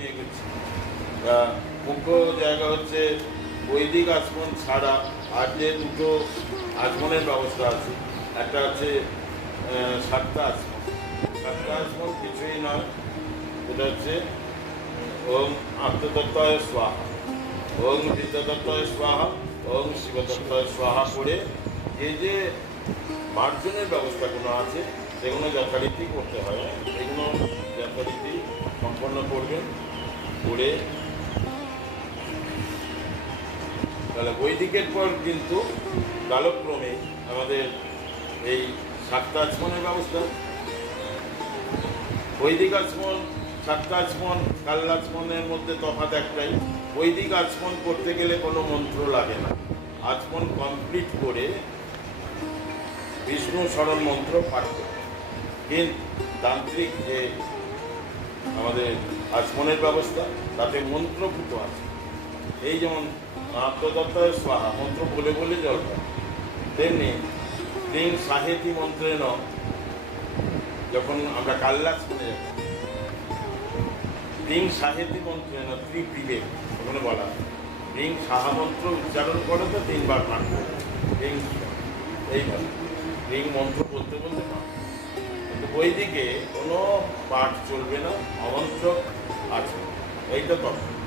নিয়ে গেছি। মুখ্য জায়গা হচ্ছে বৈদিক আচমন ছাড়া আর যে দুটো আচমনের ব্যবস্থা আছে, একটা হচ্ছে সাতটা আচমন। সাতটা আচমন কিছুই নয়, এটা হচ্ছে ওম আত্মতত্ত্বয় স্বাহা। ওম হৃদতত্ত্বয় স্বাহা, ওম শিবতত্ত্বয় স্বাহা করে যে যে মার্জনের ব্যবস্থাগুলো আছে, সেগুলো যথারীতি করতে হয়? এগুলো যথারীতি সম্পন্ন করবেন। করে তাহলে বৈদিকের পর কিন্তু কালক্রমে আমাদের এই সাতটা আচমনের ব্যবস্থা। বৈদিক আচমন সাতটা আচমন কাল আচমনের মধ্যে তফাৎ একটাই। বৈদিক আচমন করতে গেলে কোনো মন্ত্র লাগে না। আচমন কমপ্লিট করে বিষ্ণু স্মরণ মন্ত্র পাঠ হয়। কিন্তু তান্ত্রিক যে আমাদের আচমনের ব্যবস্থা, তাতে মন্ত্রভূত আছে। এই যেমন আত্মদত্তায় স্বাহা মন্ত্র বলে বলে জল তেমনি তিন সাহেতি মন্ত্রে ন, যখন আমরা কাল্লাচ শুনে যাচ্ছি রিং সাহেতি মন্ত্রে না ত্রিবিবেক ওখানে বলা রিং সাহা মন্ত্র উচ্চারণ করো তো তিনবার পাঠ করো রিং এইভাবে রিং মন্ত্র বলতে বলতে পাঠ বইদিকে কোনো পাঠ চলবে না অমন্ত্র আছে। এইটা তখন